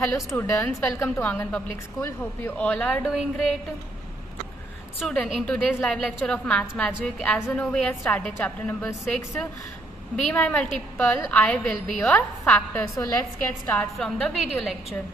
Hello students, welcome to Angan Public School. Hope you all are doing great. Student, in today's live lecture of Maths Magic, as you know, we have started chapter number 6. Be my multiple, I will be your factor. So let's get start from the video lecture.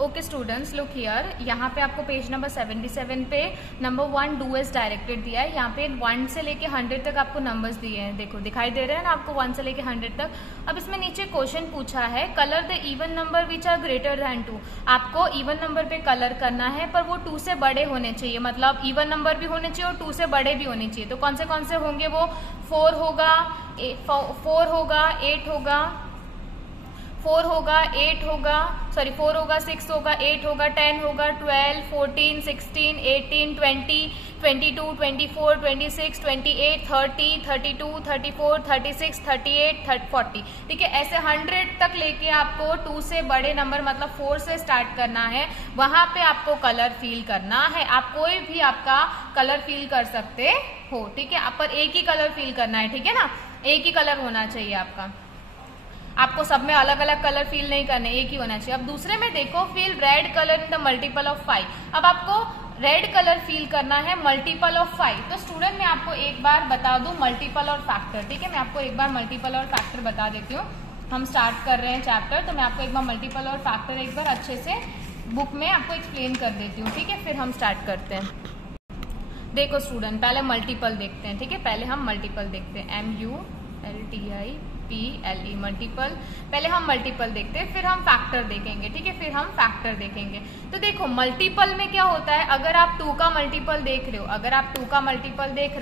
Okay students, look here. यहाँ पे आपको page number 77 पे number 1 do as directed दिया है. यहाँ पे 1 से लेके 100 तक आपको नंबर्स दिए हैं. देखो दिखाई दे रहे हैं ना आपको 1 से लेके 100 तक. अब इसमें नीचे क्वेश्चन पूछा है, colour the even number which are greater than 2. आपको इवन नंबर पे कलर करना है, पर वो 2 से बड़े होने चाहिए. मतलब इवन नंबर भी होने चाहिए और 2 से बड़े भी होने चाहिए. तो कौन से होंगे वो? 4 होगा, 8 होगा, 4 होगा, 8 होगा, 4 होगा, 6 होगा, 8 होगा, 10 होगा, 12, 14, 16, 18, 20, 22, 24, 26, 28, 30, 32, 34, 36, 38, 40. ठीक है, ऐसे 100 तक लेके आपको 2 से बड़े नंबर मतलब 4 से स्टार्ट करना है. वहां पे आपको कलर फील करना है. आप कोई भी आपका कलर फील कर सकते हो. ठीक है, आप पर एक ही कलर फील करना है. ठीक है ना, एक ही कलर होना चाहिए आपका. आपको सब में अलग अलग कलर फील नहीं करने, एक ही होना चाहिए. अब दूसरे में देखो, feel red colour in the multiple of 5. अब आपको रेड कलर फील करना है मल्टीपल ऑफ 5. तो स्टूडेंट मैं आपको एक बार बता दूं मल्टीपल और फैक्टर. ठीक है, मैं आपको एक बार मल्टीपल और फैक्टर बता देती हूँ. हम स्टार्ट कर रहे हैं चैप्टर, तो मैं आपको एक बार मल्टीपल और फैक्टर एक बार अच्छे से बुक में आपको एक्सप्लेन कर देती हूँ. ठीक है, फिर हम स्टार्ट करते हैं. देखो स्टूडेंट, पहले मल्टीपल देखते हैं. ठीक है, पहले हम मल्टीपल देखते हैं. MULTIPLE multiple. पहले हम मल्टीपल देखते हैं, फिर हम फैक्टर देखेंगे. ठीक है, फिर हम फैक्टर देखेंगे. तो देखो मल्टीपल में क्या होता है, अगर आप 2 का मल्टीपल देख रहे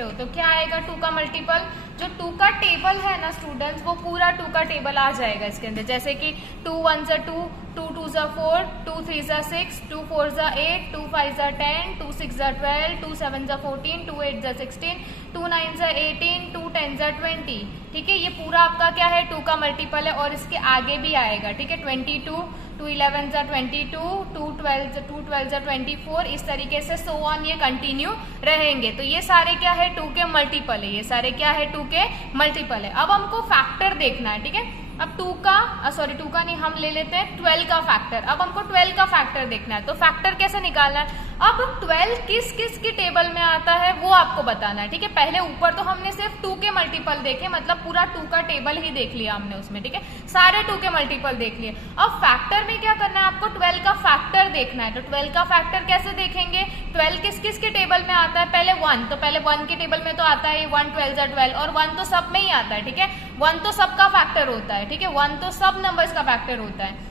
हो, तो क्या आएगा 2 का मल्टीपल? जो 2 का टेबल है ना स्टूडेंट्स, वो पूरा 2 का टेबल आ जाएगा इसके अंदर. जैसे कि 2 1 जा 2, 2 2 जा 4, 2 3 जा 6, 2 4 जा 8, 2 5 जा 10, 2 6 जा 12, 2 7 जा 14, 2 8 जा 16, 2 9 जा 18, 2 10 जा 20. ठीक है, ये पूरा आपका क्या है 2 का मल्टीपल है. और इसके आगे भी आएगा. ठीक है, 22, 2 11 जा 22, 2 12 जा 24. इस तरीके से सो ऑन ये कंटिन्यू रहेंगे. तो ये सारे क्या है 2 के मल्टीपल है. ये सारे क्या है 2 के मल्टीपल है. अब हमको फैक्टर देखना है. ठीक है, अब 2 का नहीं, हम ले लेते हैं 12 का फैक्टर. अब हमको 12 का फैक्टर देखना है. तो फैक्टर कैसे निकालना है? अब 12 किस किस की टेबल में आता है वो आपको बताना है. ठीक है, पहले ऊपर तो हमने सिर्फ 2 के मल्टीपल देखे, मतलब पूरा 2 का टेबल ही देख लिया हमने उसमें. ठीक है, सारे 2 के मल्टीपल देख लिए. अब फैक्टर में क्या करना है, आपको 12 का फैक्टर देखना है. तो 12 का फैक्टर कैसे देखेंगे? 12 किस किस के टेबल में आता है? पहले 1, तो पहले 1 के टेबल में तो आता है 1 12 जा 12, और 1 तो सब में ही आता है. ठीक है, 1 तो सबका फैक्टर होता है. ठीक है, 1 तो सब नंबर्स का फैक्टर होता है.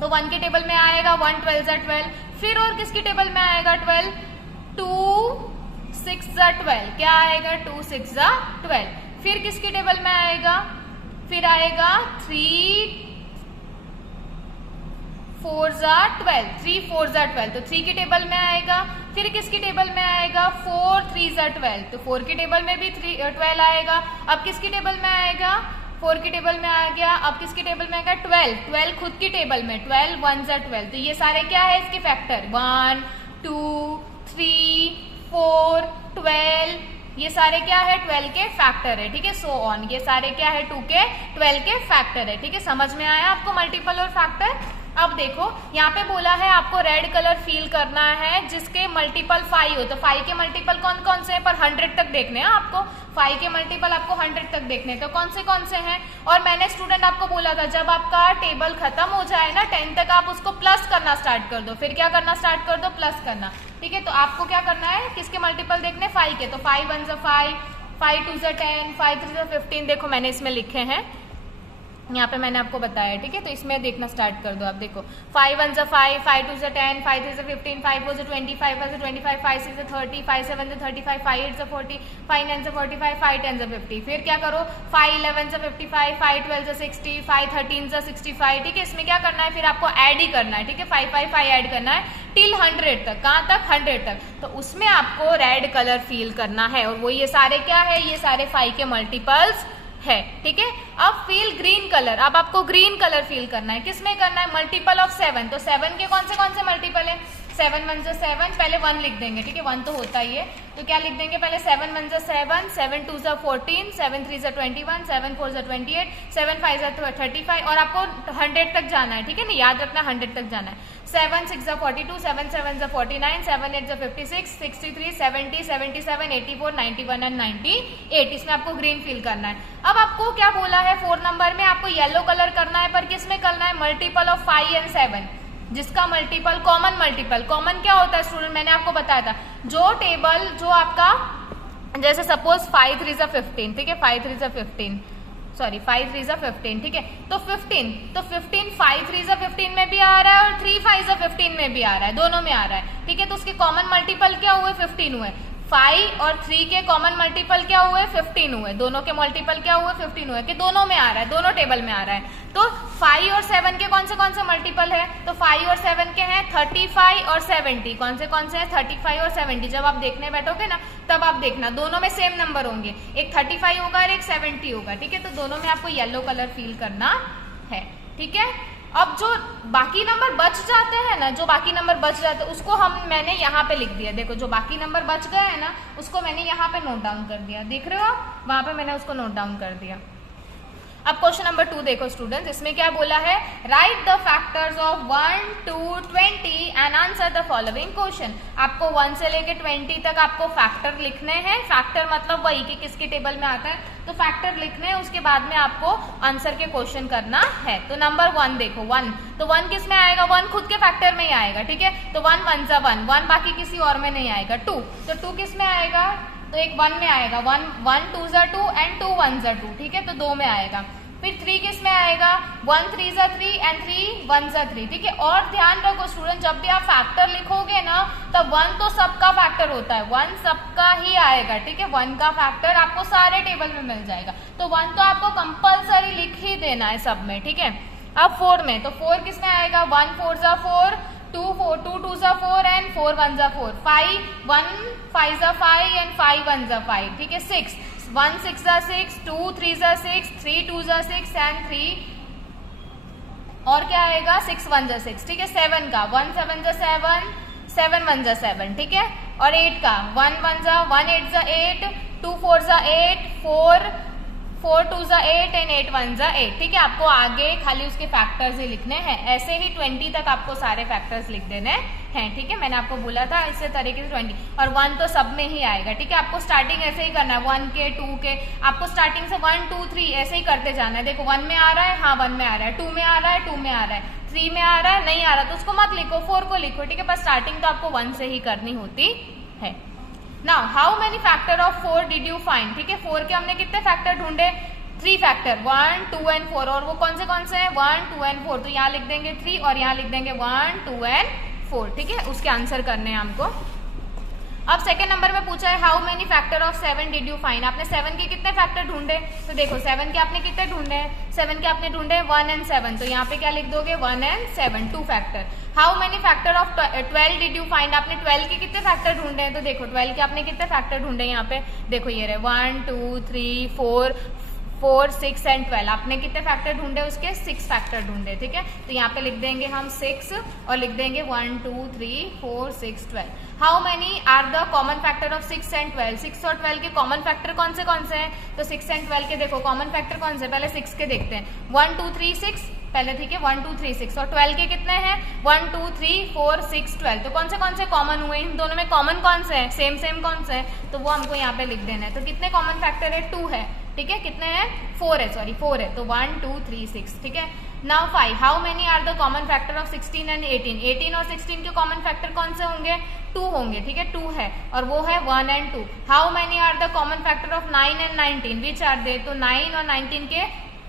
तो 1 के टेबल में आएगा 1 12 जा 12. फिर और किसके टेबल में आएगा 12? 2 6 जा 12. क्या आएगा 2 6 जा 12. फिर किसके टेबल में आएगा? फिर आएगा 3 4 जा 12. 3 4 जा 12, तो 3 के टेबल में आएगा. फिर किसके टेबल में आएगा? 4 3 जा 12, तो 4 के टेबल में भी 12 आएगा. अब किसके टेबल में आएगा? 4 के टेबल में आ गया. अब किसके टेबल में आएगा? 12 खुद की टेबल में. 12 1 जा 12, तो ये सारे क्या है इसके फैक्टर? 1 2 3 4 12. ये सारे क्या है 12 के फैक्टर है. ठीक है, सो ऑन. ये सारे क्या है 2 के 12 के फैक्टर है. ठीक है, समझ में आया आपको मल्टीपल और फैक्टर? अब देखो यहाँ पे बोला है आपको रेड कलर फील करना है जिसके मल्टीपल 5 हो. तो 5 के मल्टीपल कौन कौन से हैं? पर 100 तक देखने हैं आपको. 5 के मल्टीपल आपको 100 तक देखने हैं. तो कौन से हैं? और मैंने स्टूडेंट आपको बोला था जब आपका टेबल खत्म हो जाए ना 10 तक, आप उसको प्लस करना स्टार्ट कर दो. फिर क्या करना स्टार्ट कर दो? प्लस करना. ठीक है, तो आपको क्या करना है, किसके मल्टीपल देखने? 5 के. तो 5 1 जा 5, 5 2 जा 10, 5 3 जा 15. देखो मैंने इसमें लिखे हैं, यहाँ पे मैंने आपको बताया. ठीक है, तो इसमें देखना स्टार्ट कर दो. आप देखो 5 1 जा 5, 5 2 जा 10, 5 3 जा 15, 5 4 जा 20, 5 5 जा 25, 5 6 जा 30, 5 7 जा 35, 5 8 जा 40, 5 9 जा 45, 5 10 जा 50. फिर क्या करो 5 11 जा 55, 5 12 जा 60, 5 13 जा 65. ठीक है, इसमें क्या करना है फिर आपको ऐड ही करना है. ठीक है, 5 5 5 ऐड करना है टिल 100 तक. कहाँ तक? 100 तक. तो उसमें आपको रेड कलर फील करना है. और वो ये सारे क्या है? ये सारे 5 के मल्टीपल्स है. ठीक है, अब फील ग्रीन कलर. अब आपको ग्रीन कलर फील करना है. किसमें करना है? Multiple of 7. तो 7 के कौन से मल्टीपल है? 7 1 7, पहले 1 लिख देंगे, ठीक है, 1 तो होता ही है, तो क्या लिख देंगे पहले 7 1 7, 7 2 14, 7 3 21, 7 4 28, 7 5 35, और आपको 100 तक जाना है, ठीक है ना, याद रखना 100 तक जाना है। 7 6 42, 7 7 49, 7 8 56, 63, 70, 77, 84, 91 एंड 98। इसमें आपको ग्रीन फिल करना है। अब आपको क्या बोला है 4 नंबर में, आपको येलो कलर करना है, पर किस में करना है, मल्टीपल ऑफ 5 एंड 7, जिसका मल्टीपल कॉमन क्या होता है स्टूडेंट, मैंने आपको बताया था, जो टेबल जो आपका जैसे सपोज 5 3 15, ठीक है, 5 3 15, सॉरी 5 3 15, ठीक है, तो 15 5 3 15 में भी आ रहा है और 3 5 15 में भी आ रहा है, दोनों में आ रहा है, ठीक है, तो उसके कॉमन मल्टीपल क्या हुए 15 हुए। 5 और 3 के कॉमन मल्टीपल क्या हुए 15 हुए, दोनों के मल्टीपल क्या हुए 15 हुए, कि दोनों में आ रहा है, दोनों टेबल में आ रहा है। तो 5 और 7 के कौन से मल्टीपल है, तो 5 और 7 के हैं 35 और 70, कौन से हैं 35 और 70। जब आप देखने बैठोगे ना तब आप देखना दोनों में सेम नंबर होंगे, एक 35 होगा और एक 70 होगा, ठीक है, तो दोनों में आपको येलो कलर फील करना है, ठीक है। अब जो बाकी नंबर बच जाते हैं ना, जो बाकी नंबर बच जाते हैं उसको मैंने यहाँ पे लिख दिया, देखो जो बाकी नंबर बच गए हैं ना उसको मैंने यहाँ पे नोट डाउन कर दिया, देख रहे हो आप, वहां पे मैंने उसको नोट डाउन कर दिया। अब क्वेश्चन नंबर 2 देखो स्टूडेंट्स, इसमें क्या बोला है, right the factors of 1 2 20 and answer the following question. आपको 1 से लेके 20 तक आपको फैक्टर लिखने हैं, फैक्टर मतलब वही कि किसके टेबल में आता है, तो फैक्टर लिखने हैं, उसके बाद में आपको आंसर के क्वेश्चन करना है। तो नंबर 1 देखो 1, तो 1 किस में आएगा, 1 खुद के फैक्टर में ही आएगा, ठीक है, तो 1 1 जा 1, 1 बाकी किसी और में नहीं आएगा। 2, तो 2 किस में आएगा, तो एक 1 में आएगा, 1 2 जा 2 एंड 2 1 जा 2, ठीक है, तो 2 में आएगा। फिर 3 किस में आएगा, 1 3 जा 3 एंड 3 1 जा 3, ठीक है। और ध्यान रखो स्टूडेंट, जब भी आप फैक्टर लिखोगे ना तब 1 तो सबका फैक्टर होता है, 1 सबका ही आएगा, ठीक है, 1 का फैक्टर आपको सारे टेबल में मिल जाएगा, तो 1 तो आपको कंपल्सरी लिख ही देना है सब में, ठीक है। अब 4 में, तो 4 किस में आएगा, 1 4 जा 4, 2 2 जा 4 एंड 4 1 जा 4, 5 1 5 जा 5 एंड 5 1 जा 5, ठीक है। 6 1 6 जा 6, 2 3 जा 6, 3 2 जा 6 एंड 3 और क्या आएगा 6 1 जा 6, ठीक है। 7 का 1 7 जा 7, 7 1 जा 7, ठीक है। और 8 का 1 1 जा 1 8 जा 8, 2 4 जा 8, 4 2 जा 8 एंड 8 1 जा 8, ठीक है। आपको आगे खाली उसके फैक्टर्स ही लिखने हैं, ऐसे ही 20 तक आपको सारे फैक्टर्स लिख देने हैं, ठीक है। मैंने आपको बोला था इसी तरीके से 20 और 1 तो सब में ही आएगा, ठीक है। आपको स्टार्टिंग ऐसे ही करना है, 1 के 2 के, आपको स्टार्टिंग से 1 2 3 ऐसे ही करते जाना है। देखो 1 में आ रहा है, हाँ 1 में आ रहा है, 2 में आ रहा है, 2 में आ रहा है, 3 में आ रहा है, नहीं आ रहा तो उसको मत लिखो, 4 को लिखो, ठीक है। पर स्टार्टिंग तो आपको 1 से ही करनी होती है। Now how many factor of 4 did you find, ठीक है। 4 के हमने कितने फैक्टर ढूंढे, 3 फैक्टर, 1 2 एंड 4, और वो कौन से हैं 1 2 एंड 4, तो यहाँ लिख देंगे 3 और यहाँ लिख देंगे 1 2 एंड 4, ठीक है। उसके आंसर करने हैं हमको। अब सेकंड नंबर में पूछा है how many factor of 7 did you find, आपने 7 के कितने फैक्टर ढूंढे, तो देखो 7 के आपने कितने ढूंढे हैं, 7 के आपने ढूंढे 1 एंड 7, तो यहाँ पे क्या लिख दोगे 1 and 7, 2 factor. How many factor of 12 did you find, आपने 12 के कितने फैक्टर ढूंढे हैं, तो देखो 12 के आपने कितने फैक्टर ढूंढे, यहाँ पे देखो ये रहे 1 2 3 4 6 एंड 12, आपने कितने फैक्टर ढूंढे, उसके 6 फैक्टर ढूंढे, ठीक है। तो यहाँ पे लिख देंगे हम 6 और लिख देंगे 1 2 3 4 6 12। How many are the common factor of 6 and 12, 6 और 12 के कॉमन फैक्टर कौन से हैं, तो 6 एंड 12 के देखो कॉमन फैक्टर कौन से, पहले 6 के देखते हैं, 1 2 3 6 पहले, ठीक है, 1 2 3 6, और 12 के कितने हैं 1 2 3 4 6 12, तो कौन से कॉमन हुए, इन दोनों में कॉमन कौन से है, सेम कौन से है, तो वो हमको यहाँ पे लिख देना है। तो कितने कॉमन फैक्टर है, 2 है, ठीक है, कितने हैं 4 है, सॉरी 4 है, तो 1 2 3 6, ठीक है। Now 5, how many are the common factor of 16 and 18, 18 और 16 के कॉमन फैक्टर कौन से होंगे, 2 होंगे, ठीक है, 2 है, और वो है 1 and 2। How many are the common factor of 9 and 19, which are they, तो 9 और 19 के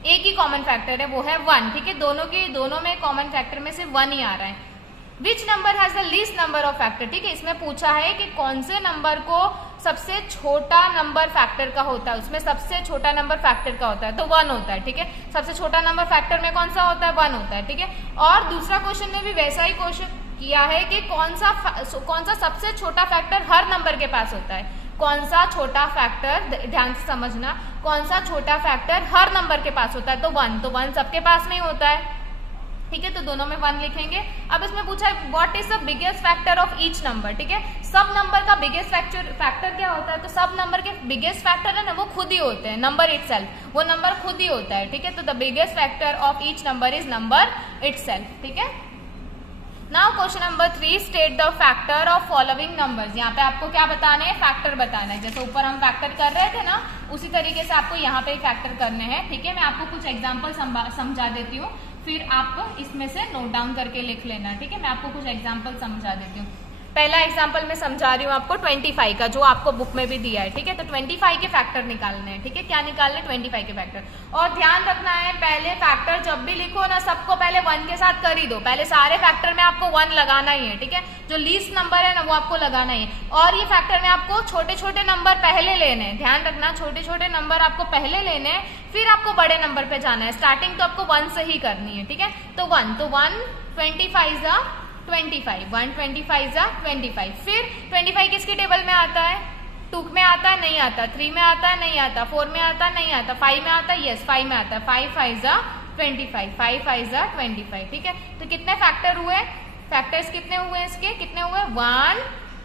एक ही कॉमन फैक्टर है, वो है 1, ठीक है, दोनों में कॉमन फैक्टर में से 1 ही आ रहा है। Which number has the least number of factor, ठीक है, इसमें पूछा है कि कौन से नंबर को सबसे छोटा नंबर फैक्टर का होता है, उसमें सबसे छोटा नंबर फैक्टर का होता है, तो 1 होता है, ठीक है। सबसे छोटा नंबर फैक्टर में कौन सा होता है, 1 होता है, ठीक है। और दूसरा क्वेश्चन में भी वैसा ही क्वेश्चन किया है कि कौन सा सबसे छोटा फैक्टर हर नंबर के पास होता है, कौन सा छोटा फैक्टर, ध्यान से समझना, कौन सा छोटा फैक्टर हर नंबर के पास होता है, तो 1 सबके पास नहीं होता है, ठीक है, तो दोनों में 1 लिखेंगे। अब इसमें पूछा है what is the biggest factor of each number, ठीक है। सब नंबर का बिगेस्ट फैक्टर क्या होता है, तो सब नंबर के बिगेस्ट फैक्टर है ना वो खुद ही होते हैं, नंबर इटसेल्फ, वो नंबर खुद ही होता है, ठीक है। तो the biggest factor of each number is number itself, ठीक है। Now question number 3, state the factor of following numbers. यहाँ पे आपको क्या बताना है, फैक्टर बताना है। जैसे ऊपर हम फैक्टर कर रहे थे ना, उसी तरीके से आपको यहाँ पे फैक्टर करने हैं, ठीक है। मैं आपको कुछ एग्जांपल समझा देती हूँ, फिर आप इसमें से नोट डाउन करके लिख लेना, ठीक है। मैं आपको कुछ एग्जांपल समझा देती हूँ। पहला एग्जांपल मैं समझा रही हूँ आपको 25 का, जो आपको बुक में भी दिया है, ठीक है। तो 25 के फैक्टर निकालने हैं, ठीक है। क्या निकालने, 25 के फैक्टर। और ध्यान रखना है, पहले फैक्टर जब भी लिखो ना, सबको पहले 1 के साथ कर ही दो। पहले सारे फैक्टर में आपको 1 लगाना ही है, ठीक है। जो लीस्ट नंबर है ना वो आपको लगाना ही है। और ये फैक्टर में आपको छोटे छोटे नंबर पहले लेने हैं, ध्यान रखना, छोटे छोटे नंबर आपको पहले लेने हैं, फिर आपको बड़े नंबर पे जाना है। स्टार्टिंग तो आपको 1 से ही करनी है, ठीक है। तो 1 25 जा 25, 125 जा 25। फिर 25 किसकी टेबल में आता है, 2 में आता है, नहीं आता, 3 में आता है, नहीं आता, 4 में आता है, नहीं आता, 5 में आता है, यस 5 में आता है। 5 5 जा 25, 5 5 जा 25, ठीक है। तो कितने फैक्टर हुए, फैक्टर्स कितने हुए इसके, कितने हुए, 1,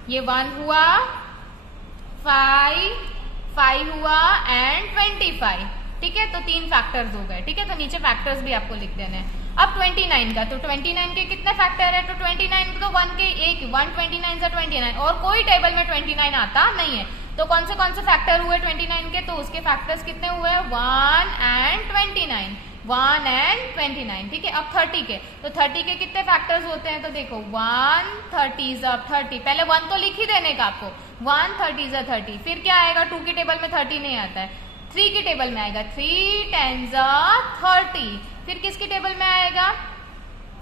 ये 1 हुआ, 5 हुआ एंड 25, ठीक है। तो 3 फैक्टर्स हो गए, ठीक है। तो नीचे फैक्टर्स भी आपको लिख देने हैं। अब 29 का, तो 29 के कितने फैक्टर है, तो 29 तो 1 के एक, 129 से 29, और कोई टेबल में 29 आता नहीं है। तो कौन से फैक्टर हुए 29 के, तो उसके फैक्टर्स कितने हुए, 1 एंड 29, 1 एंड 29, ठीक है। अब 30 के, तो 30 के कितने फैक्टर्स होते हैं, तो देखो 1 30 जा 30, पहले 1 तो लिख ही देने का आपको, 1 30 जा 30। फिर क्या आएगा, 2 की टेबल में 30 नहीं आता है, 3 की टेबल में आएगा, 3 10 जा 30। फिर किसकी टेबल में आएगा,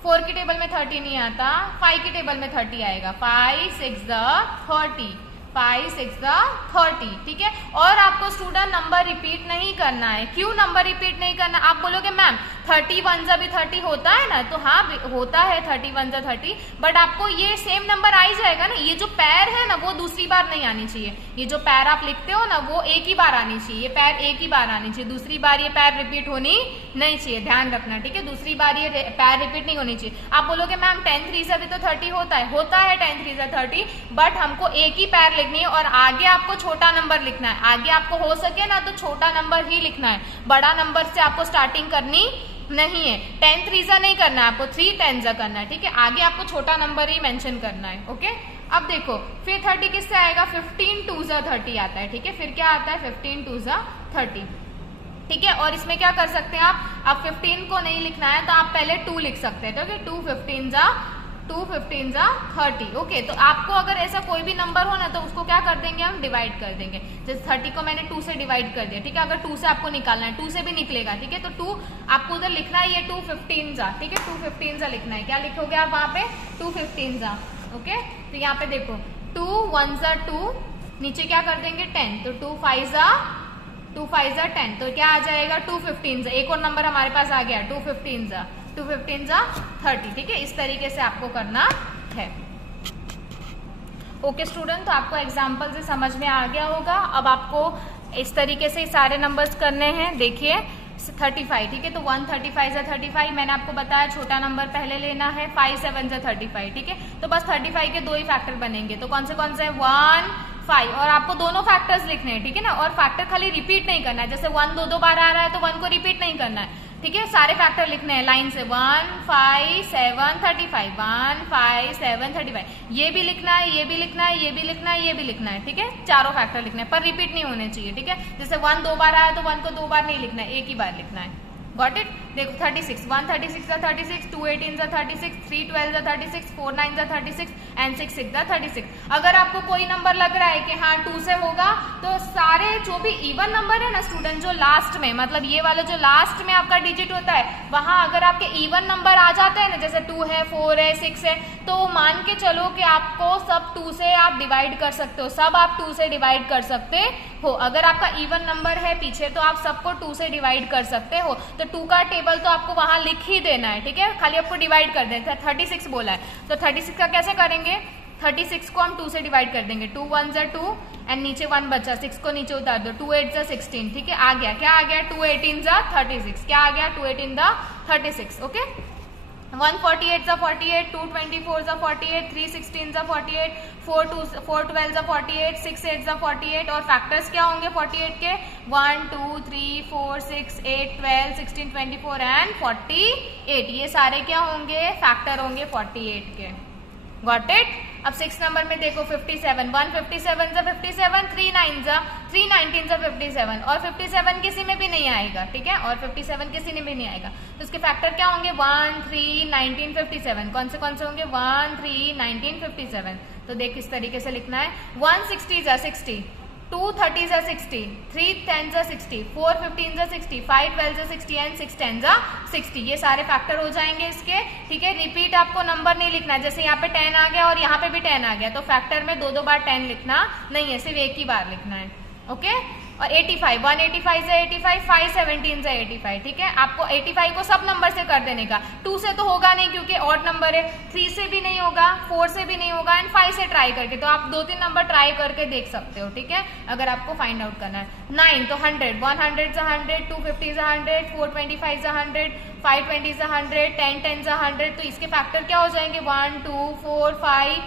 4 की टेबल में 30 नहीं आता, 5 की टेबल में 30 आएगा, 5 6 जा 30, 5 6 जा 30, ठीक है। और आपको स्टूडेंट नंबर रिपीट नहीं करना है। क्यों नंबर रिपीट नहीं करना, आप बोलोगे मैम 31 जा भी 30 होता है ना, तो हाँ होता है 31 जा 30, बट आपको ये सेम नंबर आ ही जाएगा ना। ये जो पैर है ना वो दूसरी बार नहीं आनी चाहिए, ये जो पैर आप लिखते हो ना वो एक ही बार आनी चाहिए, ये पैर एक ही बार आनी चाहिए, दूसरी बार ये पैर रिपीट होनी नहीं चाहिए, ध्यान रखना, ठीक है। दूसरी बार ये पैर रिपीट नहीं होनी चाहिए। आप बोलोगे मैम 10 3 से भी तो 30 होता है, 10 3 से 30, बट हमको एक ही पैर लिखनी है और आगे आपको छोटा नंबर लिखना है। आगे आपको हो सके ना तो छोटा नंबर ही लिखना है, बड़ा नंबर से आपको स्टार्टिंग करनी नहीं है। 10 3 जा नहीं करना है आपको, 3 10 जा करना है, ठीक है। आगे आपको छोटा नंबर ही मेंशन करना है, ओके। अब देखो फिर 30 किससे आएगा, 15 2 जा 30 आता है, ठीक है। फिर क्या आता है, 15 2 जा 30, ठीक है। और इसमें क्या कर सकते हैं आप, अब 15 को नहीं लिखना है तो आप पहले 2 लिख सकते हैं, ठीक है। 2 15 जा 30, ओके। तो आपको अगर ऐसा कोई भी नंबर हो ना तो उसको क्या कर देंगे, हम डिवाइड कर देंगे। जैसे 30 को मैंने 2 से डिवाइड कर दिया, ठीक है। अगर 2 से आपको निकालना है, 2 से भी निकलेगा, ठीक है। तो 2 आपको उधर लिखना है, ये 2 15 जा, ठीक है। 2 15 जा लिखना है, क्या लिखोगे आप वहां पे, 2 15 जा, ओके। तो यहाँ पे देखो 2 1 जा 2, नीचे क्या कर देंगे 10, तो 2 5 जा 10, तो क्या आ जाएगा 2 15 जा, एक और नंबर हमारे पास आ गया 2 15 जा 30, ठीक है। इस तरीके से आपको करना है, ओके स्टूडेंट। तो आपको एग्जाम्पल से समझ में आ गया होगा। अब आपको इस तरीके से सारे नंबर्स करने हैं, देखिए 35, ठीक है। तो 1 35 जा 35, मैंने आपको बताया छोटा नंबर पहले लेना है, 5 7 जा 35, ठीक है। तो बस 35 के 2 ही फैक्टर बनेंगे, तो कौन से है, 1 5, और आपको दोनों फैक्टर्स लिखने हैं, ठीक है ना। और फैक्टर खाली रिपीट नहीं करना है, जैसे 1 2 बार आ रहा है तो 1 को रिपीट नहीं करना है, ठीक है। सारे फैक्टर लिखने हैं लाइन से, 1 5 7 35, 1 5 7 35, ये भी लिखना है, ये भी लिखना है, ये भी लिखना है, ये भी लिखना है, ठीक है। चारों फैक्टर लिखने हैं, पर रिपीट नहीं होने चाहिए, ठीक है। जैसे 1 2 बार आया तो 1 को 2 बार नहीं लिखना है, एक ही बार लिखना है, गॉट इट। देखो 36, 1 36 जा 36, 2 18 जा 36, 3 12 जा 36, 4 9 जा 36 एंड 6 6 जा 36। अगर आपको कोई नंबर लग रहा है कि हाँ 2 से होगा, तो सारे जो भी इवन नंबर है ना स्टूडेंट, जो लास्ट में, मतलब ये वाला जो लास्ट में आपका डिजिट होता है, वहां अगर आपके इवन नंबर आ जाते हैं ना, जैसे 2 है 4 है 6 है, तो मान के चलो कि आपको सब 2 से आप डिवाइड कर सकते हो, सब आप 2 से डिवाइड कर सकते हो। अगर आपका इवन नंबर है पीछे तो आप सबको 2 से डिवाइड कर सकते हो। तो 2 का टेबल तो आपको वहां लिख ही देना है, ठीक है। खाली आपको डिवाइड कर देना है। 36 बोला है तो 36 का कैसे करेंगे, 36 को हम 2 से डिवाइड कर देंगे, 2 1 जा 2 एंड नीचे 1 बचा, 6 को नीचे उतार दो, 2 8 जा 16, ठीक है। आ गया, क्या आ गया, 2 18 जा 36, क्या आ गया, 2 18 जा 36, ओके। 148 जा 48, 224 जा 48, 316 जा 48, 412 जा 48, 68 जा 48 और फैक्टर्स क्या होंगे 48 के 1 2 3 4 6 8 12 16 24 एंड 48। ये सारे क्या होंगे फैक्टर होंगे 48 के। Got it. अब 6 नंबर में देखो 57, 157 जा 57, 3 9 जा 3 19 जा 57 और 57 किसी में भी नहीं आएगा, ठीक है, और 57 किसी में भी नहीं आएगा तो उसके फैक्टर क्या होंगे 1 3 19 57। कौन से होंगे 1 3 19 57। तो देख इस तरीके से लिखना है 160 जा 60, 2 30 जा 60, 3 10 जा 60, 4 15 जा 60, 5 12 जा 60 एंड 6 10 जा 60। ये सारे फैक्टर हो जाएंगे इसके, ठीक है। रिपीट आपको नंबर नहीं लिखना, जैसे यहाँ पे 10 आ गया और यहाँ पे भी 10 आ गया तो फैक्टर में दो बार 10 लिखना नहीं है, सिर्फ एक ही बार लिखना है, ओके। और 85, 185 से 85, 517 से 85, ठीक है। आपको 85 को सब नंबर से कर देने का, 2 से तो होगा नहीं क्योंकि ऑड नंबर है, 3 से भी नहीं होगा, 4 से भी नहीं होगा एंड 5 से ट्राई करके, तो आप 2-3 नंबर ट्राई करके देख सकते हो, ठीक है, अगर आपको फाइंड आउट करना है। 9 तो 100, 100 जा 100, 250 जा 100, 425 जा 100, 520 जा 100, 10 10 जा 100। तो इसके फैक्टर क्या हो जाएंगे 1 2 4 5,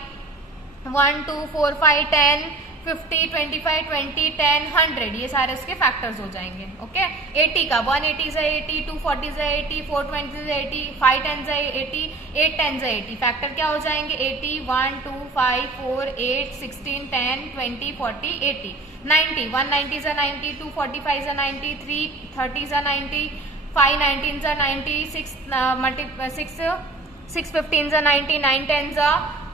1 2 4 5 10 50 25 20 10 100, ये सारे उसके फैक्टर्स हो जाएंगे, ओके। 80 का 180 से 80, 240 से 80, 420 से 80, 5 10 से 80, 8 10 से 80। फैक्टर क्या हो जाएंगे 80, 1 2 5 4 8 16 10 20 40 80। 90, 190 से 90, 245 से 90, 330 से 90, 519 से 90, 615 से 90, 9 10 से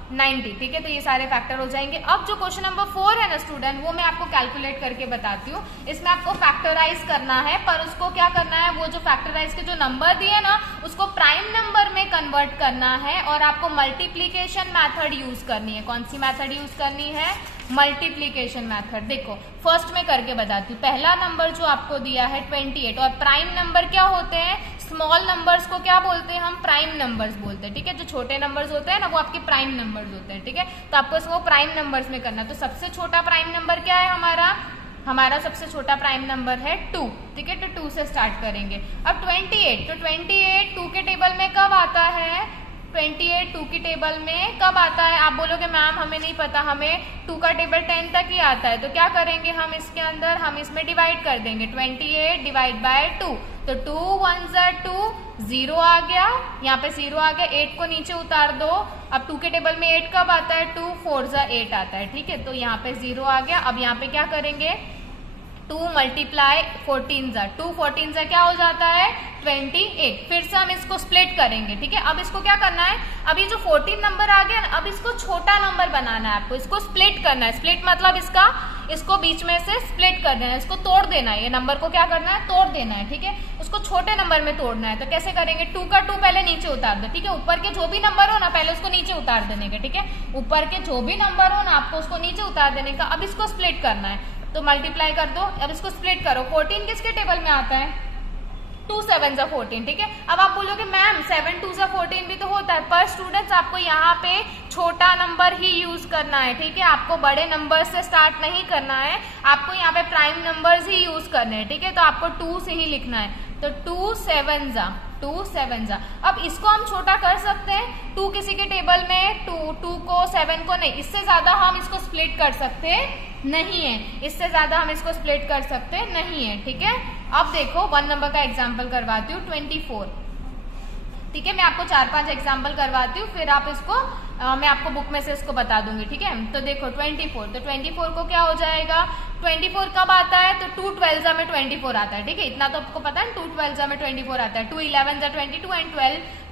90, ठीक है। तो ये सारे फैक्टर हो जाएंगे। अब जो क्वेश्चन नंबर 4 है ना स्टूडेंट, वो मैं आपको कैलकुलेट करके बताती हूँ। इसमें आपको फैक्टराइज करना है, पर उसको क्या करना है, वो जो फैक्टराइज के जो नंबर दिए ना उसको प्राइम नंबर में कन्वर्ट करना है और आपको मल्टीप्लीकेशन मेथड यूज करनी है। कौन सी मेथड यूज करनी है, मल्टीप्लीकेशन मेथड। देखो फर्स्ट में करके बताती हूँ। पहला नंबर जो आपको दिया है 28 और प्राइम नंबर क्या होते हैं, स्मॉल नंबर्स को क्या बोलते हैं हम, प्राइम नंबर्स बोलते हैं, ठीक है। जो छोटे नंबर्स होते हैं ना वो आपके प्राइम नंबर्स होते हैं, ठीक है। तो आपको इसको प्राइम नंबर्स में करना है। तो सबसे छोटा प्राइम नंबर क्या है हमारा सबसे छोटा प्राइम नंबर है 2, ठीक है। तो 2 से स्टार्ट करेंगे। अब 28, तो 28 2 के टेबल में कब आता है, 28 2 की टेबल में कब आता है। आप बोलोगे मैम हमें नहीं पता, हमें 2 का टेबल 10 तक ही आता है। तो क्या करेंगे हम इसके अंदर, हम इसमें डिवाइड कर देंगे 28 डिवाइड बाय 2। तो 2 1 जा 2, 0 आ गया, यहाँ पे 0 आ गया, 8 को नीचे उतार दो। अब 2 के टेबल में 8 कब आता है, 2 4 जा 8 आता है, ठीक है। तो यहाँ पे 0 आ गया। अब यहाँ पे क्या करेंगे 2 मल्टीप्लाई 14 जा, 2 14 जा क्या हो जाता है 28। फिर से हम इसको स्प्लिट करेंगे, ठीक है। अब इसको क्या करना है, अभी जो 14 नंबर आ गया ना, अब इसको छोटा नंबर बनाना है आपको, इसको स्प्लिट करना है। स्प्लिट मतलब इसको बीच में से स्प्लिट कर देना है, इसको तोड़ देना है। ये नंबर को क्या करना है, तोड़ देना है, ठीक है। उसको छोटे नंबर में तोड़ना है। तो कैसे करेंगे, 2 का 2 पहले नीचे उतार दो, ठीक है। ऊपर के जो भी नंबर हो ना पहले उसको नीचे उतार देने के, ठीक है। ऊपर के जो भी नंबर हो ना आपको उसको नीचे उतार देने का। अब इसको स्प्लिट करना है, तो मल्टीप्लाई कर दो। अब इसको स्प्लिट करो। 14 किसके टेबल में आता है, 2 7 जा 14, ठीक है। अब आप बोलोगे मैम 7 2 जा 14 भी तो होता है, पर स्टूडेंट्स आपको यहाँ पे छोटा नंबर ही यूज करना है, ठीक है। आपको बड़े नंबर से स्टार्ट नहीं करना है, आपको यहाँ पे प्राइम नंबर्स ही यूज करने हैं, ठीक है। तो आपको 2 से ही लिखना है। तो 2 7 जा। अब इसको हम छोटा कर सकते हैं, 2 किसी के टेबल में 2 को 7 को नहीं, इससे ज्यादा हम इसको स्प्लिट कर सकते नहीं है, इससे ज्यादा हम इसको स्प्लिट कर सकते नहीं है, ठीक है। अब देखो 1 नंबर का एग्जाम्पल करवाती हूँ 24, ठीक है। मैं आपको 4-5 एग्जाम्पल करवाती हूँ, फिर आप इसको मैं आपको बुक में से इसको बता दूंगी, ठीक है। तो देखो 24, तो 24 को क्या हो जाएगा, 24 कब आता है, तो 2 12 जा में 24 आता है, ठीक है। इतना तो आपको पता है 2 12 जा में 24 आता है। 2 11 जा 22 एंड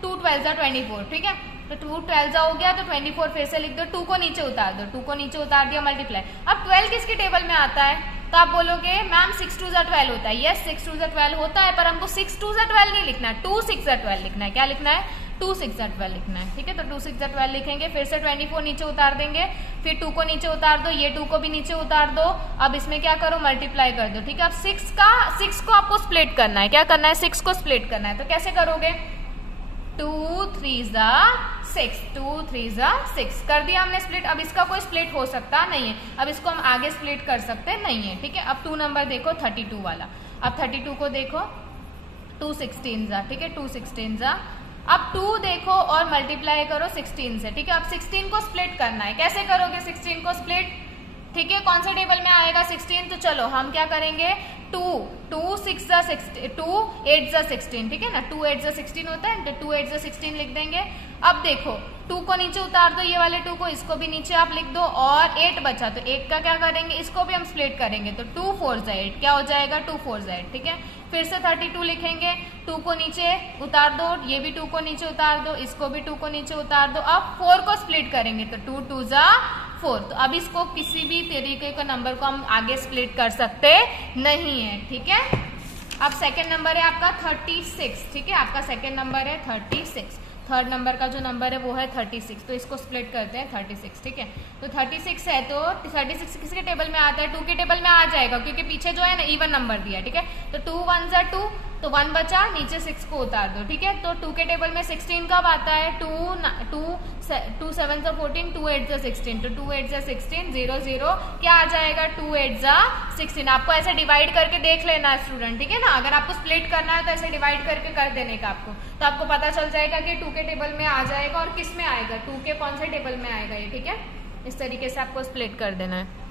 2 12 जा 24, ठीक है। तो 2 12 जा हो गया, तो 24 फिर से लिख दो, 2 को नीचे उतार दो, 2 को नीचे उतार दिया, मल्टीप्लाई। अब 12 किसके टेबल में आता है, तो आप बोलोगे मैम 6 2 जा 12 होता है। यस 6 2 जा 12 होता है, पर हमको 6 2 जा 12 नहीं लिखना है, 2 6 जा 12 लिखना है। क्या लिखना है, 2 6 जा 12 लिखना है, ठीक है। तो 2 6 जा 12 लिखेंगे, फिर से 24 नीचे उतार देंगे, फिर 2 को नीचे उतार दो, ये 2 को भी नीचे उतार दो। अब इसमें क्या करो, मल्टीप्लाई कर दो, ठीक है। अब 6 को आपको स्प्लिट करना है। क्या करना है, 6 को स्प्लिट करना है। तो कैसे करोगे, 2 3 जा 6, 2 3 जा 6 कर दिया हमने स्प्लिट। अब इसका कोई स्प्लिट हो सकता नहीं है, अब इसको हम आगे स्प्लिट कर सकते नहीं है, ठीक है। अब 2 नंबर देखो 32 वाला। अब 32 को देखो 2 16 जा, ठीक है। 2 16 जा अब 2 देखो और मल्टीप्लाई करो 16 से, ठीक है। अब 16 को स्प्लिट करना है, कैसे करोगे 16 को स्प्लिट, ठीक है। कौन से टेबल में आएगा 16, तो चलो हम क्या करेंगे 2 6 जा 16, 2 8 जा 16, ठीक है ना, 2 8 जा 16 होता है, तो 2 8 जा 16 लिख देंगे। अब देखो 2 को नीचे उतार दो, ये वाले 2 को, इसको भी नीचे आप लिख दो, और 8 बचा, तो 8 का क्या करेंगे, इसको भी हम स्प्लिट करेंगे, तो 2 4 जा 8, क्या हो जाएगा 2 4 जा 8, ठीक है। फिर से 32 लिखेंगे, 2 को नीचे उतार दो, ये भी 2 को नीचे उतार दो, इसको भी 2 को नीचे उतार दो। अब 4 को स्प्लिट करेंगे, तो 2 2 जा 4, तो अब इसको किसी भी तरीके का नंबर को हम आगे स्प्लिट कर सकते नहीं है, ठीक है। अब सेकंड नंबर है आपका 36, ठीक है, आपका सेकंड नंबर है 36, थर्ड नंबर का जो नंबर है वो है 36, तो इसको स्प्लिट करते हैं 36, ठीक है। तो 36 है, तो 36 किसके टेबल में आता है, 2 के टेबल में आ जाएगा, क्योंकि पीछे जो है ना इवन नंबर दिया, ठीक है। तो 2 1 जा 2, तो 1 बचा, नीचे 6 को उतार दो, ठीक है। तो 2 के टेबल में 16 कब आता है, 2 7 जा 14, 2 8 जा 16, तो 2 8 जा 16 0 0, क्या आ जाएगा 2 8 जा 16। आपको ऐसे डिवाइड करके देख लेना है स्टूडेंट, ठीक है ना। अगर आपको स्प्लिट करना है तो ऐसे डिवाइड करके कर देने का आपको, तो आपको पता चल जाएगा कि 2 के टेबल में आ जाएगा और किस में आएगा, 2 के कौन से टेबल में आएगा ये, ठीक है। इस तरीके से आपको स्प्लिट कर देना है।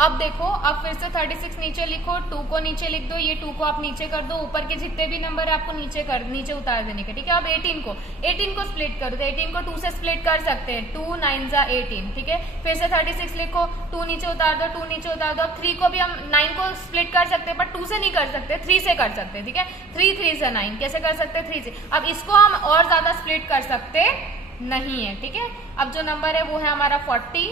अब देखो, अब फिर से 36 नीचे लिखो, 2 को नीचे लिख दो, ये 2 को आप नीचे कर दो, ऊपर के जितने भी नंबर है आपको नीचे उतार देने के, ठीक है। अब 18 को स्प्लिट करो, तो 18 को 2 से स्प्लिट कर सकते हैं, 2 9 जा 18, ठीक है। फिर से 36 लिखो, 2 नीचे उतार दो, 2 नीचे उतार दो। अब 3 को भी हम 9 को स्प्लिट कर सकते हैं, पर 2 से नहीं कर सकते, 3 से कर सकते हैं, ठीक है। 3 3 जा 9, कैसे कर सकते हैं 3 से। अब इसको हम और ज्यादा स्प्लिट कर सकते नहीं है, ठीक है। अब जो नंबर है वो है हमारा 40,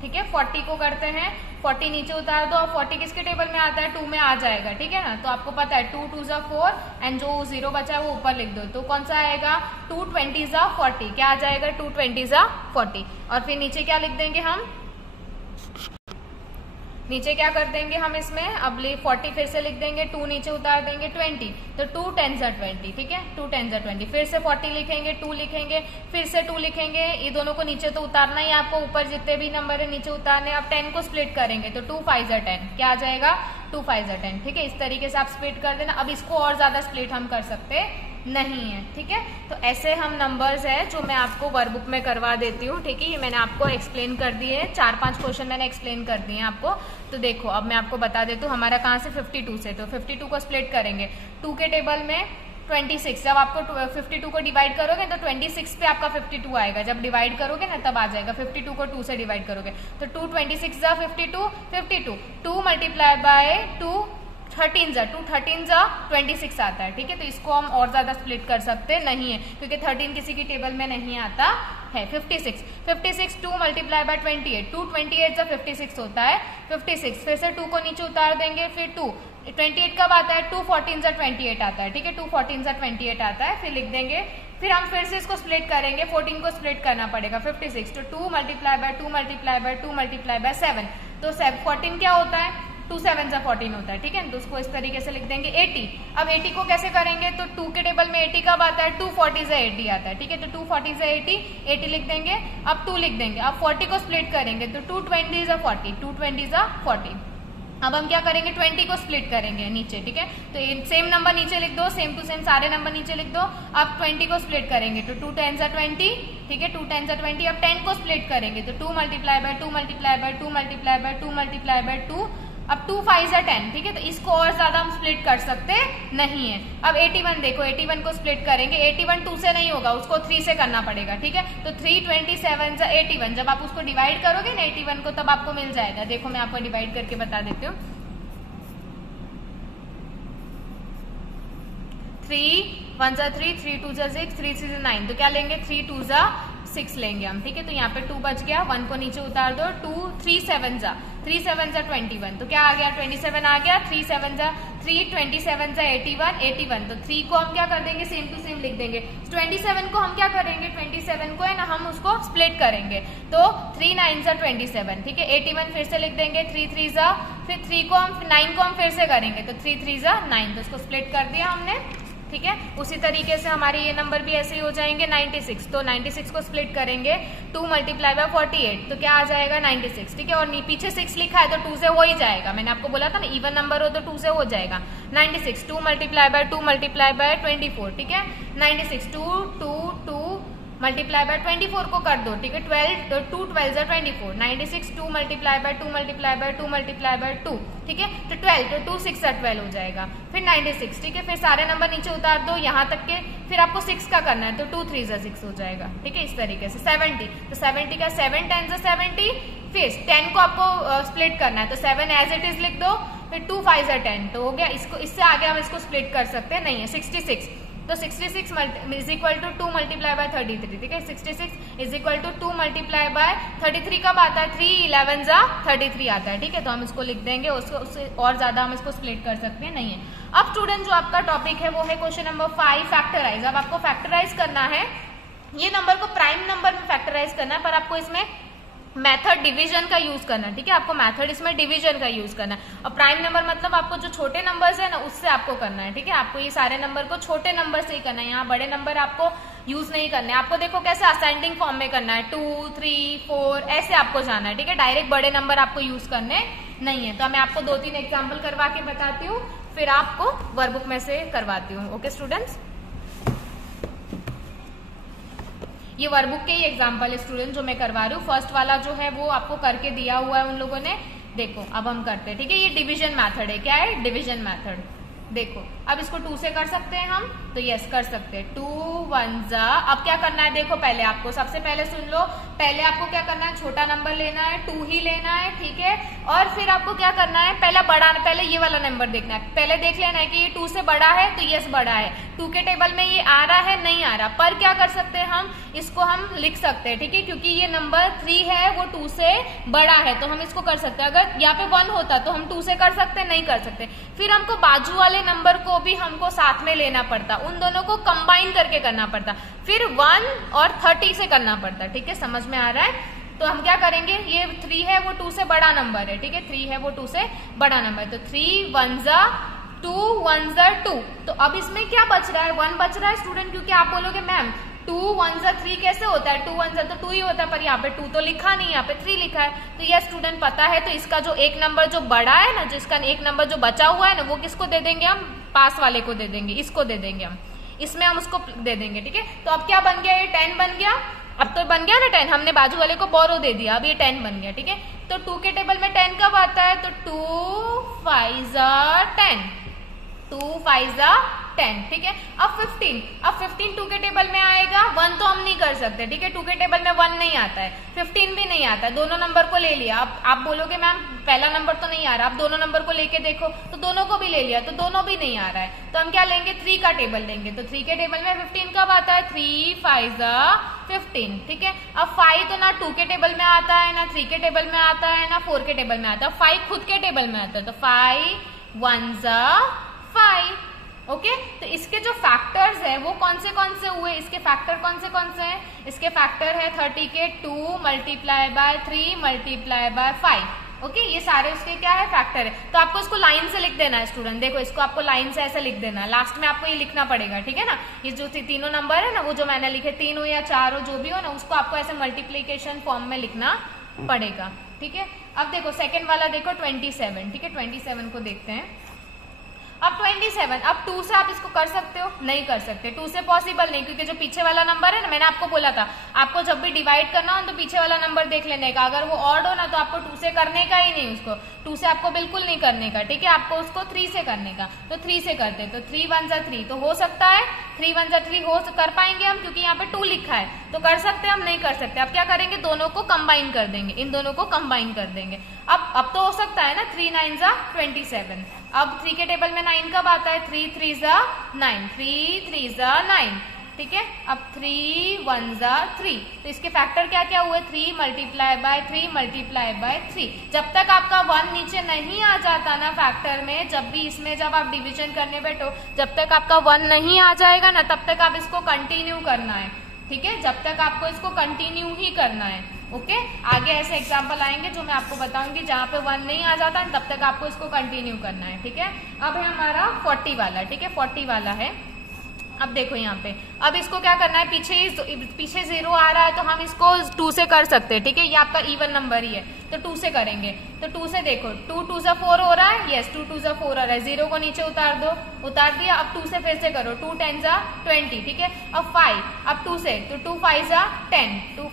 ठीक है। 40 को करते हैं, 40 नीचे उतार दो, और 40 किसके टेबल में आता है, 2 में आ जाएगा, ठीक है ना। तो आपको पता है 2 2 जा 4, एंड जो 0 बचा है वो ऊपर लिख दो, तो कौन सा आएगा 2 20 जा 40, क्या आ जाएगा 2 20 जा 40। और फिर नीचे क्या लिख देंगे हम, नीचे क्या कर देंगे हम इसमें, अब 40 फिर से लिख देंगे, 2 नीचे उतार देंगे 20, तो 2 10 जा 20, ठीक है, 2 10 जा 20। फिर से 40 लिखेंगे, 2 लिखेंगे, फिर से 2 लिखेंगे, ये दोनों को नीचे तो उतारना ही आपको, ऊपर जितने भी नंबर है नीचे उतारने। अब 10 को स्प्लिट करेंगे, तो 2 5 जा 10, क्या आ जाएगा 2 5 जा 10, ठीक है। इस तरीके से आप स्प्लिट कर देना। अब इसको और ज्यादा स्प्लिट हम कर सकते नहीं है, ठीक है। तो ऐसे हम नंबर्स है जो मैं आपको वर्कबुक में करवा देती हूँ, ठीक है। ये मैंने आपको एक्सप्लेन कर दिए, 4-5 क्वेश्चन मैंने एक्सप्लेन कर दिए हैं आपको। तो देखो अब मैं आपको बता देती हूँ हमारा कहाँ से 52 से, तो 52 को स्प्लिट करेंगे 2 के टेबल में 26, जब आपको 52 को डिवाइड करोगे तो 26 पे आपका 52 आएगा, जब डिवाइड करोगे ना तब आ जाएगा। 52 को 2 से डिवाइड करोगे तो 2 26 जा 52, 2 मल्टीप्लाई बाय 2 13 जा 2 13 जा 26 आता है, ठीक है। तो इसको हम और ज्यादा स्प्लिट कर सकते नहीं है, क्योंकि 13 किसी की टेबल में नहीं आता है। 56 2 मल्टीप्लाई बाय 28, 2 28 जा 56 होता है 56। फिर से 2 को नीचे उतार देंगे, फिर 2 28 कब आता है, 2 14 जा 28 आता है, ठीक है, 2 14 जा 28 आता है। फिर लिख देंगे, फिर हम फिर से इसको स्प्लिट करेंगे, 14 को स्प्लिट करना पड़ेगा 56, तो 2 multiply bye 2 multiply bye 2 multiply bye 7, तो 14 क्या होता है, 2 7 जा 14 होता है, ठीक है। तो उसको इस तरीके से लिख देंगे 80। अब 80 को कैसे करेंगे, तो 2 के टेबल में 80 कब आता है, 2 40 जा 80 आता है, ठीक है। तो 2 40 जा 80 लिख देंगे। अब 2 लिख देंगे, अब 40 को स्प्लिट करेंगे, तो 2 20 जा 40, 2 20 जा 40। अब हम क्या करेंगे, 20 को स्प्लिट करेंगे नीचे, ठीक है। तो सेम नंबर नीचे लिख दो, सेम टू सेम सारे नंबर नीचे लिख दो। अब 20 को स्प्लिट करेंगे, तो 2 10 जा 20, ठीक है, 2 10 जा 20। अब 10 को स्प्लिट करेंगे, तो 2 multiply bye 2 multiply bye 2 multiply bye 2 multiply bye 2, अब 2 5 जा 10, ठीक है। तो इसको और ज्यादा हम स्प्लिट कर सकते नहीं है। अब 81 देखो, 81 को स्प्लिट करेंगे, 81 2 से नहीं होगा, उसको 3 से करना पड़ेगा, ठीक है। तो 3 27 जा 81, जब आप उसको डिवाइड करोगे ना 81 को, तब आपको मिल जाएगा। देखो मैं आपको डिवाइड करके बता देती हूँ, 3 1 जा 3, 3 2 जा 6, 3 3 जा 9, तो क्या लेंगे 3 2 जा 6 लेंगे हम, ठीक है। तो यहाँ पे 2 बच गया, 1 को नीचे उतार दो, 2 3 7 जा 21, तो क्या आ गया 27 आ गया, 3 7 जा 3 27 जा 81, तो 3 को हम क्या कर देंगे, सेम टू सेम लिख देंगे। 27 को हम क्या करेंगे, 27 को है ना हम उसको स्प्लिट करेंगे, तो 3 9 जा 27, ठीक है। 81 फिर से लिख देंगे, 3 3 जा, फिर 3 को हम 9 को हम फिर से करेंगे, तो 3 3 जा 9, तो इसको स्प्लिट कर दिया हमने। ठीक है। उसी तरीके से हमारे ये नंबर भी ऐसे ही हो जाएंगे 96, तो 96 को स्प्लिट करेंगे 2 मल्टीप्लाई बाय 48, तो क्या आ जाएगा 96, ठीक है। और पीछे 6 लिखा है तो 2 से हो ही जाएगा, मैंने आपको बोला था ना इवन नंबर हो तो 2 से हो जाएगा। 96 2 मल्टीप्लाई बाय 2 मल्टीप्लाई बाय 24, ठीक है। 96 2 मल्टीप्लाई बाय 24 को कर दो, ठीक है। 2 12 24, 96 2 multiply bye 2 multiply bye 2 multiply bye 2, ठीक है। तो 12, तो 2 6 12 हो जाएगा, फिर 96, ठीक है। फिर सारे नंबर नीचे उतार दो यहाँ तक के, फिर आपको 6 का करना है तो 2 3 6 हो जाएगा, ठीक है। इस तरीके से 70, तो 70 का 7 10 70, फिर 10 को आपको स्प्लिट करना है तो 7 एज इट इज लिख दो, फिर 2 5 10, तो हो गया। इसको इससे आगे हम इसको स्प्लिट कर सकते हैं, नहीं है 66, तो 66 is equal to 2 multiply by 33, ठीक है। 66 is equal to 2 multiply by 33 कब आता है 3 11 जा 33 आता है, ठीक है। तो हम इसको लिख देंगे, उससे और ज्यादा हम इसको स्प्लिट कर सकते हैं, नहीं है। अब स्टूडेंट जो आपका टॉपिक है वो है क्वेश्चन नंबर 5 फैक्टराइज। अब आपको फैक्टराइज करना है, ये नंबर को प्राइम नंबर में फैक्टराइज करना है, पर आपको इसमें मेथड डिवीजन का यूज करना है, ठीक है। आपको मेथड इसमें डिवीजन का यूज करना है, और प्राइम नंबर मतलब आपको जो छोटे नंबर्स है ना उससे आपको करना है, ठीक है। आपको ये सारे नंबर को छोटे नंबर से ही करना है, यहाँ बड़े नंबर आपको यूज नहीं करने। आपको देखो कैसे असेंडिंग फॉर्म में करना है, 2 3 4 ऐसे आपको जाना है, ठीक है। डायरेक्ट बड़े नंबर आपको यूज करने नहीं है। तो मैं आपको 2 3 एग्जाम्पल करवा के बताती हूँ, फिर आपको वर्कबुक में से करवाती हूँ। ओके स्टूडेंट्स, ये वर्कबुक के ही एग्जाम्पल है स्टूडेंट जो मैं करवा रही हूँ। फर्स्ट वाला जो है वो आपको करके दिया हुआ है उन लोगों ने, देखो अब हम करते हैं, ठीक है। ये डिवीजन मेथड है, क्या है डिवीजन मेथड। देखो अब इसको 2 से कर सकते हैं हम, तो यस कर सकते हैं, 2 1 जा। अब क्या करना है, देखो पहले आपको सबसे पहले सुन लो, पहले आपको क्या करना है, छोटा नंबर लेना है, 2 ही लेना है, ठीक है। और फिर आपको क्या करना है, पहले ये वाला नंबर देखना है, पहले देख लेना है कि ये 2 से बड़ा है तो यस बड़ा है, 2 के टेबल में ये आ रहा है नहीं आ रहा। पर क्या कर सकते हैं हम, इसको हम लिख सकते हैं, ठीक है, क्योंकि ये नंबर 3 है वो 2 से बड़ा है तो हम इसको कर सकते हैं। अगर यहाँ पे 1 होता तो हम 2 से कर सकते, नहीं कर सकते। फिर हमको बाजू वाले नंबर को भी हमको साथ में लेना पड़ता, उन दोनों को कंबाइन करके करना पड़ता, फिर 1 और 30 से करना पड़ता, ठीक है। समझ में आ रहा है। तो हम क्या करेंगे, ये 3 है वो 2 से बड़ा नंबर है, ठीक है, 3 है वो 2 से बड़ा नंबर है, तो 3 1 जा 2 1 जा 2। तो अब इसमें क्या बच रहा है, 1 बच रहा है स्टूडेंट, क्योंकि आप बोलोगे मैम 2 1 जा 3 कैसे होता है, 2 1 जा तो 2 ही होता है, पर यहाँ पे 2 तो लिखा नहीं, यहाँ पे 3 लिखा है। तो ये स्टूडेंट पता है, तो इसका जो एक नंबर जो बड़ा है ना, जिसका एक नंबर जो बचा हुआ है ना, वो किसको दे देंगे हम, पास वाले को दे देंगे, इसको दे देंगे हम, इसमें हम उसको दे देंगे, ठीक है। तो अब क्या बन गया, ये 10 बन गया, अब तो बन गया ना 10, हमने बाजू वाले को बोरो दे दिया, अब ये 10 बन गया, ठीक है। तो 2 के टेबल में 10 कब आता है, तो 2 5 जा 10, 2 5 जा 10, ठीक है। अब 15 2 के टेबल में आएगा, 1 तो हम नहीं कर सकते, ठीक है, 2 के टेबल में 1 नहीं आता है, 15 भी नहीं आता है, दोनों नंबर को ले लिया। अब आप बोलोगे मैम पहला नंबर तो नहीं आ रहा, आप दोनों नंबर को लेके देखो, तो दोनों को भी ले लिया, तो दोनों भी नहीं आ रहा है, तो हम क्या लेंगे, 3 का टेबल लेंगे। तो 3 के टेबल में 15 कब आता है, 3 5 जा 15, ठीक है। अब 5 तो ना 2 के टेबल में आता है, ना 3 के टेबल में आता है, ना 4 के टेबल में आता है, 5 खुद के टेबल में आता है, तो 5 1 जा 5, ओके। तो इसके जो फैक्टर्स है वो कौन से हुए, इसके फैक्टर कौन से हैं, इसके फैक्टर है 30 के 2 multiply bye 3 multiply by 5, okay. ये सारे उसके क्या है, फैक्टर है। तो आपको इसको लाइन से लिख देना है स्टूडेंट, देखो इसको आपको लाइन से ऐसे लिख देना है, लास्ट में आपको ये लिखना पड़ेगा, ठीक है ना। ये जो तीनों नंबर है ना, वो जो मैंने लिखे 3 हो या 4 हो जो भी हो ना, उसको आपको ऐसे मल्टीप्लीकेशन फॉर्म में लिखना पड़ेगा, ठीक है। अब देखो सेकेंड वाला देखो 27, ठीक है, 27 को देखते हैं। अब 27, अब 2 से आप इसको कर सकते हो, नहीं कर सकते, 2 से पॉसिबल नहीं, क्योंकि जो पीछे वाला नंबर है ना, मैंने आपको बोला था आपको जब भी डिवाइड करना हो तो पीछे वाला नंबर देख लेने का, अगर वो ऑड हो ना तो आपको 2 से करने का ही नहीं, उसको 2 से आपको बिल्कुल नहीं करने का, ठीक है, आपको उसको 3 से करने का। तो 3 से करते, तो 3 1 जा 3, तो हो सकता है 3 1 जा 3 हो कर पाएंगे हम, क्योंकि यहाँ पे 2 लिखा है, तो कर सकते हैं हम, नहीं कर सकते। अब क्या करेंगे, दोनों को कंबाइन कर देंगे, इन दोनों को कंबाइन कर देंगे। अब तो हो सकता है ना 3 9 जा 27, अब 3 के टेबल में 9 कब आता है, 3 3 जा 9, 3 3 जा 9, ठीक है। अब 3 1 जा 3, तो इसके फैक्टर क्या क्या हुए, 3 मल्टीप्लाई बाय 3 मल्टीप्लाई बाय 3। जब तक आपका 1 नीचे नहीं आ जाता ना फैक्टर में, जब आप डिवीजन करने बैठो, जब तक आपका 1 नहीं आ जाएगा ना, तब तक आप इसको कंटिन्यू करना है, ठीक है, जब तक आपको इसको कंटिन्यू ही करना है, ओके। आगे ऐसे एग्जाम्पल आएंगे जो मैं आपको बताऊंगी जहां पे 1 नहीं आ जाता, तब तक आपको इसको कंटिन्यू करना है, ठीक है। अब है हमारा 40 वाला, ठीक है, 40 वाला है, अब देखो यहाँ पे, अब इसको क्या करना है, पीछे 0 आ रहा है तो हम इसको 2 से कर सकते हैं, ठीक है, ये आपका इवन नंबर ही है तो 2 से करेंगे। तो 2 से देखो 2 2 जा 4 हो रहा है, यस 2 2 जा 4 आ रहा है, 0 को नीचे उतार दो, उतार दिया। अब 2 से फिर से करो, 2 10 जा 20, ठीक है। अब 5, अब 2 से तो 2 5 जा 10, 2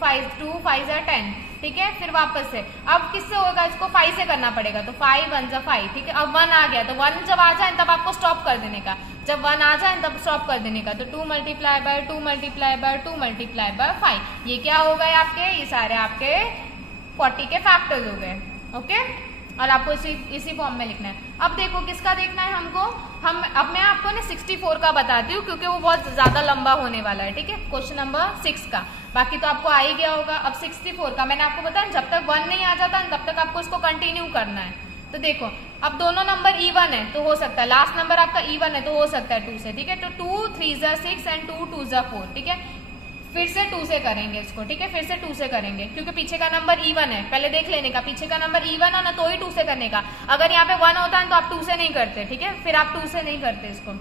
5 जा 10, ठीक है। फिर वापस से अब किससे होगा, इसको 5 से करना पड़ेगा, तो 5 1 जा 5, ठीक है। अब 1 आ गया तो 1 जब आ जाए तब आपको स्टॉप कर देने का, जब 1 आ जाए तब स्टॉप कर देने का। तो 2 multiply bye 2 multiply bye 2 multiply bye 5, ये क्या हो गए आपके, ये सारे आपके 40 के फैक्टर्स हो गए, ओके। और आपको इसी फॉर्म में लिखना है। अब देखो किसका देखना है हमको, अब मैं आपको ना 64 का बताती हूँ क्योंकि वो बहुत ज्यादा लंबा होने वाला है, ठीक है, क्वेश्चन नंबर 6 का। बाकी तो आपको आ ही गया होगा। अब 64 का मैंने आपको बताया जब तक 1 नहीं आ जाता तब तक आपको इसको कंटिन्यू करना है। तो देखो अब दोनों नंबर इवन है तो हो सकता है, लास्ट नंबर आपका इवन है तो हो सकता है 2 से, ठीक है। तो 2 3 जा 6 एंड 2 2 जा 4, ठीक है। फिर से 2 से करेंगे इसको, ठीक है, फिर से 2 से करेंगे क्योंकि पीछे का नंबर इवन है, पहले देख लेने का पीछे का नंबर इवन है ना तो ही 2 से करने का। अगर यहाँ पे 1 होता है तो आप 2 से नहीं करते, ठीक है, फिर आप 2 से नहीं करते इसको।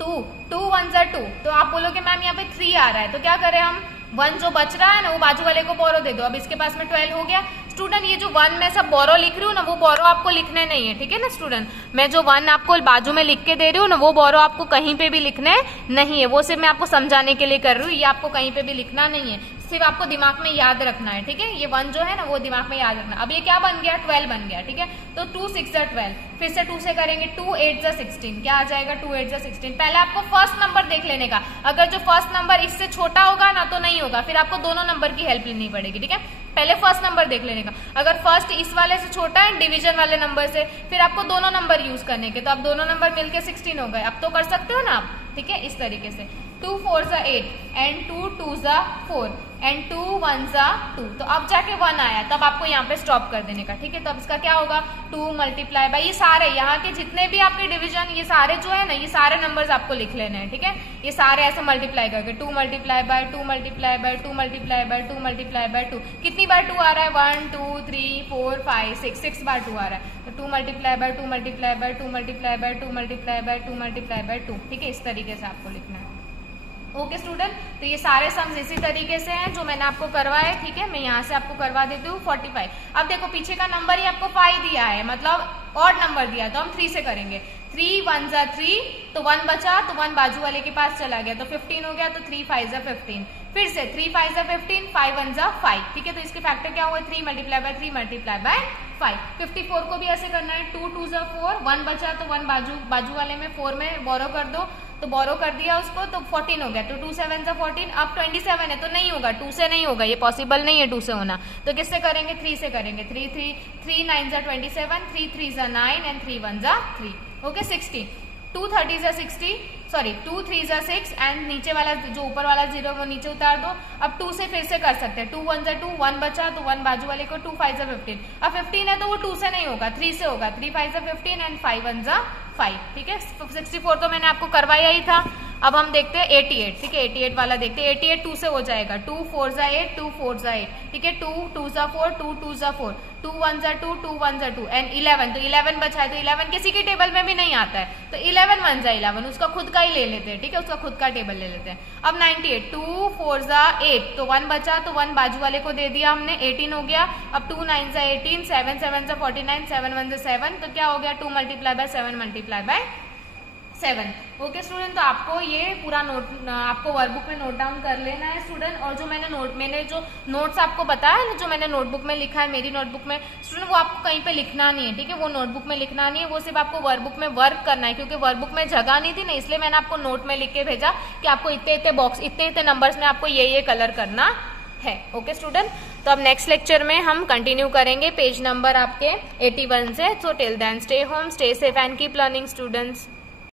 2 1 जा 2, तो आप बोलोगे मैम यहाँ पे 3 आ रहा है तो क्या करें हम, 1 जो बच रहा है ना वो बाजू वाले को बोरो दे दो। अब इसके पास में 12 हो गया। स्टूडेंट ये जो 1 में सब बोरो लिख रही हूँ ना वो बोरो आपको लिखने नहीं है, ठीक है ना स्टूडेंट, मैं जो 1 आपको बाजू में लिख के दे रही हूँ ना वो बोरो आपको कहीं पे भी लिखने नहीं है, वो सिर्फ मैं आपको समझाने के लिए कर रही हूँ, ये आपको कहीं पे भी लिखना नहीं है, सिर्फ आपको दिमाग में याद रखना है, ठीक है। ये 1 जो है ना वो दिमाग में याद रखना। अब ये क्या बन गया, 12 बन गया, ठीक है। तो 2 6 जा 12, फिर से 2 से करेंगे, 2 8 जा 16, क्या आ जाएगा 2 8 जा 16। पहले आपको फर्स्ट नंबर देख लेने का, अगर जो फर्स्ट नंबर इससे छोटा होगा ना तो नहीं होगा, फिर आपको दोनों नंबर की हेल्प लेनी पड़ेगी, ठीक है। पहले फर्स्ट नंबर देख लेने का, अगर फर्स्ट इस वाले से छोटा है डिवीजन वाले नंबर से, फिर आपको दोनों नंबर यूज करने के, तो अब दोनों नंबर मिलके 16 हो गए। अब तो कर सकते हो ना आप, ठीक है, इस तरीके से 2 4 जा 8 एंड 2 2 जा 4 एंड 2 1 जा 2, तो अब जाके 1 आया तब आपको यहाँ पे स्टॉप कर देने का, ठीक है। तब इसका क्या होगा 2 मल्टीप्लाई बाय, ये सारे यहाँ के जितने भी आपके डिवीजन ये सारे जो है ना ये सारे नंबर्स आपको लिख लेने हैं, ठीक है। ये सारे ऐसे मल्टीप्लाई करके 2 multiply bye 2 multiply bye 2 multiply bye 2 multiply bye 2, कितनी बार 2 आ रहा है 1 2 3 4 5 6 बार 2 आ रहा है। तो 2 multiply bye 2 multiply bye 2 multiply bye 2 multiply bye 2 multiply bye 2, ठीक है, इस तरीके से आपको लिखना है, ओके स्टूडेंट। तो ये सारे सम्स इसी तरीके से हैं जो मैंने आपको करवाए, ठीक है। मैं यहाँ से आपको करवा देती हूँ 45। अब देखो पीछे का नंबर ही आपको 5 दिया है, मतलब ऑड नंबर दिया, तो हम 3 से करेंगे। 3 1 जा 3, तो 1 बचा तो 1 बाजू वाले के पास चला गया तो 15 हो गया, तो 3 5 जा 15, फिर से 3 5 जा 15, 5 1 जा 5, ठीक है। तो इसके फैक्टर क्या हुआ 3 मल्टीप्लाई बाय 3 मल्टीप्लाई बाय 5। 54 को भी ऐसे करना है, 2 2 जा 4, 1 बचा तो 1 बाजू वाले में 4 में बोरो कर दो, तो बोरो कर दिया उसको तो 14 हो गया, तो 2 7 जा 14। अब 27 है तो नहीं होगा, 2 से नहीं होगा, ये पॉसिबल नहीं है 2 से होना, तो किससे करेंगे 3 से करेंगे। 3 9 जा 27, 3 3 जा 9 एंड 3 1 जा 3, ओके। 60, 2 30 जा 60, सॉरी 2 3 जा 6 एंड नीचे वाला जो ऊपर वाला 0 वो नीचे उतार दो। अब 2 से फिर से कर सकते हैं, 2 1 जा 2, 1 बचा तो 1 बाजू वाले को, 2 5 जा 15। अब 15 है तो वो 2 से नहीं होगा, 3 से होगा, 3 5 जा 15 एंड 5 1 जा 5, ठीक है। 64 तो मैंने आपको करवाया ही था। अब हम देखते हैं 88, ठीक है, 88 वाला देखते हैं। 88 2 से हो जाएगा, 2 4 जा 8, 2 4 जा 8, ठीक है। 2 2 जा 4, 2 2 जा 4, 2 1 जा 2, 2 1 जा 2 एंड 11, तो 11 बचा है, तो 11 किसी की टेबल में भी नहीं आता है, तो 11 1 जा 11, उसका खुद का ही ले लेते हैं, ठीक है, उसका खुद का टेबल ले लेते हैं। अब 98, 2 4 जा 8, तो 1 बचा तो 1 बाजू वाले को दे दिया हमने, 18 हो गया। अब 2 9 जा 18, 7 7 जा 49, 7 1 जा 7, तो क्या हो गया 2 multiply bye 7 multiply by 7, okay student. तो आपको ये पूरा नोट आपको वर्कबुक में नोट डाउन कर लेना है स्टूडेंट। और जो मैंने जो नोट्स आपको बताया ना, जो मैंने नोटबुक में लिखा है मेरी नोटबुक में स्टूडेंट, वो आपको कहीं पे लिखना नहीं है, ठीक है, वो नोटबुक में लिखना नहीं है, वो सिर्फ आपको वर्कबुक में वर्क करना है, क्योंकि वर्कबुक में जगह नहीं थी ना, इसलिए मैंने आपको नोट में लिख के भेजा कि आपको इतने इतने बॉक्स इतने इतने नंबर्स में आपको ये कलर करना है, ओके स्टूडेंट। तो अब नेक्स्ट लेक्चर में हम कंटिन्यू करेंगे पेज नंबर आपके 81 से। So till then stay home, stay safe and keep learning students.